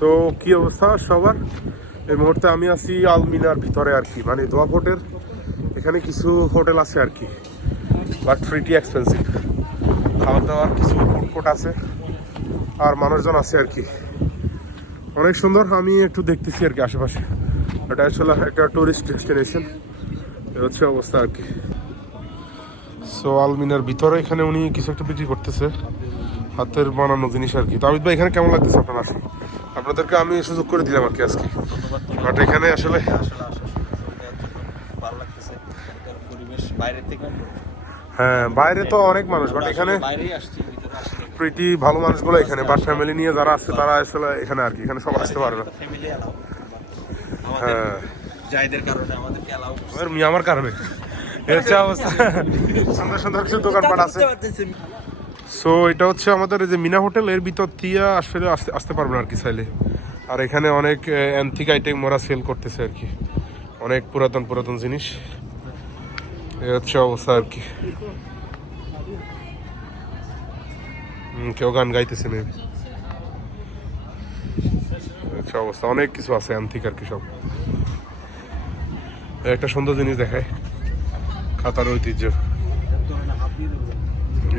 So কি অবস্থা সবার? এই মুহূর্তে আমি আছি আলমিনার ভিতরে আর কি, মানে দোয়া ফোর্টের এখানে কিছু হোটেল আছে আর কি, বাট প্রিটি এক্সপেন্সিভ। খাওয়া দাওয়ার কিছু ফুড কোর্ট আছে আর মানুষজন আছে আর কি, অনেক সুন্দর। আমি একটু দেখতেছি আর কি আশেপাশে, এটা আসলে একটা টুরিস্ট ডেস্টিনেশন। এই হচ্ছে অবস্থা আর কি। সো আলমিনার ভিতরে এখানে উনি কিছু একটা বিক্রি করতেছে, হাতের বানানো জিনিস আর কি। তো আবিদ ভাই, এখানে কেমন লাগতেছে আপনার? আসি আপনাদেরকে আমি সুযোগ করে দিলাম আর কি আজকে, বাট এখানে আসলে ভালো লাগতেছে পরিবেশ বাইরে থেকে। হ্যাঁ, বাইরে তো অনেক মানুষ, বাট এখানে বাইরেই আসছি, ভিতরে আসছি প্রিটি ভালো মানুষগুলো এখানে, বাট ফ্যামিলি নিয়ে যারা আসছে তারা আসলে এখানে আর কি, এখানে সব আসতে পারে না। ফ্যামিলি এলাও হ্যাঁ, যাইদের কারণে আমাদেরকে এলাও আমার কারণে এই হচ্ছে অবস্থা। সুন্দর সুন্দর কিছু দোকানপাট আছে। সো এটা হচ্ছে আমাদের এই যে মিনা হোটেল, এর ভিতর দিয়ে আসলে আসতে পারবেন আর কি চাইলে। আর এখানে অনেক অ্যান্টিক আইটেম ওরা সেল করতেছে আর কি, অনেক পুরাতন পুরাতন জিনিস। এই হচ্ছে অবস্থা আর কি। কেউ গান গাইতেছে মেবি। আচ্ছা, অবস্থা অনেক কিছু আছে অ্যান্টিক আর কি সব। একটা সুন্দর জিনিস দেখায়, খাতার ঐতিহ্য।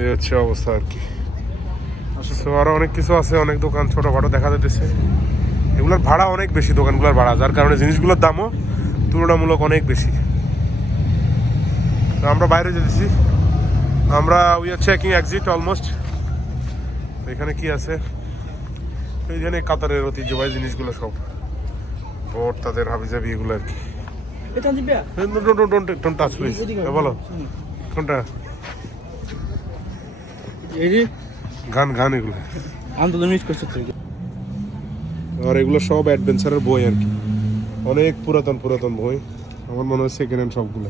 এই হচ্ছে অবস্থা আর কি। আরো অনেক কিছু আছে, অনেক দোকান ছোটখাটো দেখা যাচ্ছে। এগুলোর ভাড়া অনেক বেশি, দোকানগুলোর ভাড়া, যার কারণে জিনিসগুলোর দামও তুলনামূলক অনেক বেশি। তো আমরা বাইরে যেতেছি, আমরা we are checking exit almost. এখানে কি আছে? এইখানে কাতারের ঐতিহ্যবাহী জিনিসগুলো সব, বোট, তাদের হাবিজাবি এগুলো আর কি। Don't touch please. বলো কোনটা? গান এগুলো আন্দোলন মিস করছে। আর এগুলো সব অ্যাডভেঞ্চারের বই আর কি, অনেক পুরাতন পুরাতন বই। আমার মনে হয় সেকেন্ড হ্যান্ড সবগুলো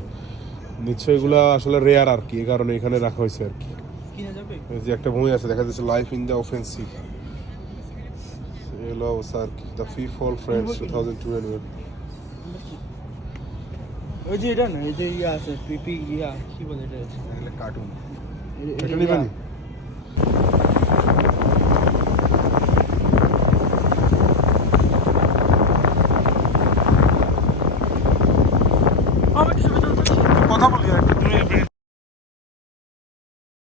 নিশ্চয়ই। এগুলো আসলে রেয়ার আর কি, এই কারণে এখানে রাখা হয়েছে আর কি। এই যে একটা বই আছে দেখা যাচ্ছে, লাইফ ইন দ্য অফেন্সিভ। এগুলো অবস্থা আর কি, দ্য ফিফল ফ্রেন্ডস 2021। ওই যে এটা না, এই যে ইয়া আছে পিপি, ইয়া কি বলে এটা? কার্টুন। এটা নিবানি?